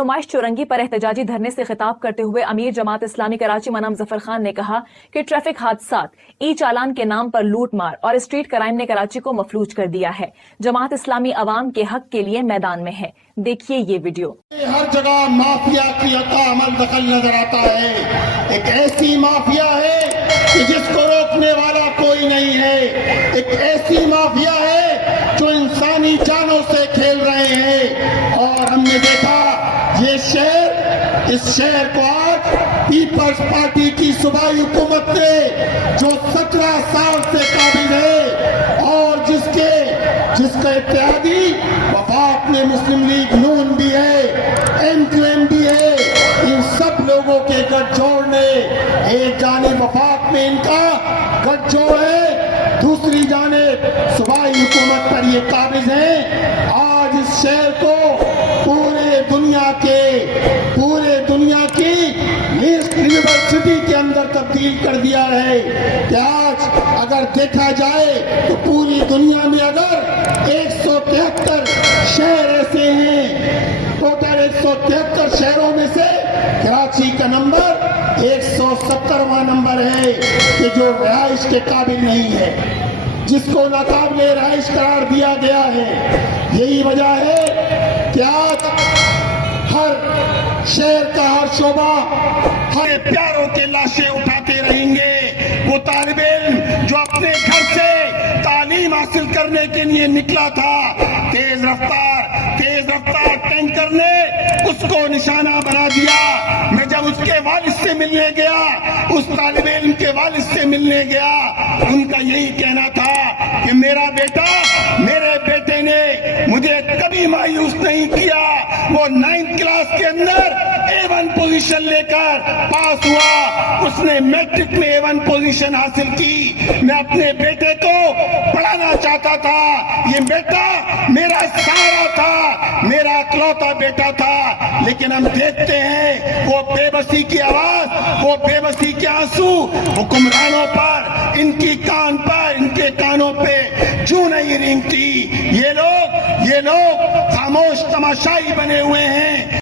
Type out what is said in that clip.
नुमाइश चौरंगी पर एहतजाजी धरने से खिताब करते हुए अमीर जमात इस्लामी कराची मनाम जफर खान ने कहा कि ट्रैफिक हादसात, ई चालान के नाम पर लूट मार और स्ट्रीट क्राइम ने कराची को मफलूज कर दिया है। जमात इस्लामी अवाम के हक के लिए मैदान में है। देखिए ये वीडियो। हर जगह माफिया की अमल दखल नजर आता है। एक ऐसी माफिया है कि जिसको रोकने वाला कोई नहीं है। एक ऐसी माफिया है जो इंसानी जानों से खेल रहे हैं। और हमने देखा ये शहर, इस शहर को आज पीपल्स पार्टी की सूबाई हुकूमत ने जो 17 साल से काबिज है और जिसका इत्तेहादी वफाक में मुस्लिम लीग नून भी है, M2M भी है, इन सब लोगों के गठजोड़ ने एक जानिब वफाक में इनका गठजोड़ है, दूसरी जानिब सूबाई हुकूमत पर ये काबिज है। आज इस शहर को पूरे दुनिया की यूनिवर्सिटी के अंदर तब्दील कर दिया है। कि आज अगर देखा जाए तो पूरी दुनिया में अगर 173 शहर ऐसे हैं, टोटल 173 शहरों में से कराची का नंबर 170वां नंबर है कि जो रिहाइश के काबिल नहीं है, जिसको नाकाबिले रिहाइश करार दिया गया है। यही वजह है कि आज हर शहर का हर शोबा हर प्यारों के लाशें उठाते रहेंगे। वो तालिब इल्म जो अपने घर से तालीम हासिल करने के लिए निकला था, तेज रफ्तार टैंकर ने उसको निशाना बना दिया। मैं जब उसके वालिद से मिलने गया, उस तालिब इल्म के वालिद से मिलने गया, उनका यही कहना था कि मेरे बेटे ने मुझे कभी मायूस नहीं किया। वो 9th क्लास के अंदर A1 पोजीशन लेकर पास हुआ, उसने मैट्रिक में A1 पोजीशन हासिल की। मैं अपने बेटे को पढ़ाना चाहता था। ये बेटा मेरा सहारा था, मेरा इकलौता बेटा था। लेकिन हम देखते हैं वो बेबसी की आवाज, वो बेबसी के आंसू हुक्मरानों पर, इनके कानों पे क्यों नहीं रेंगती। ये लोग खामोश तमाशाई बने हुए हैं।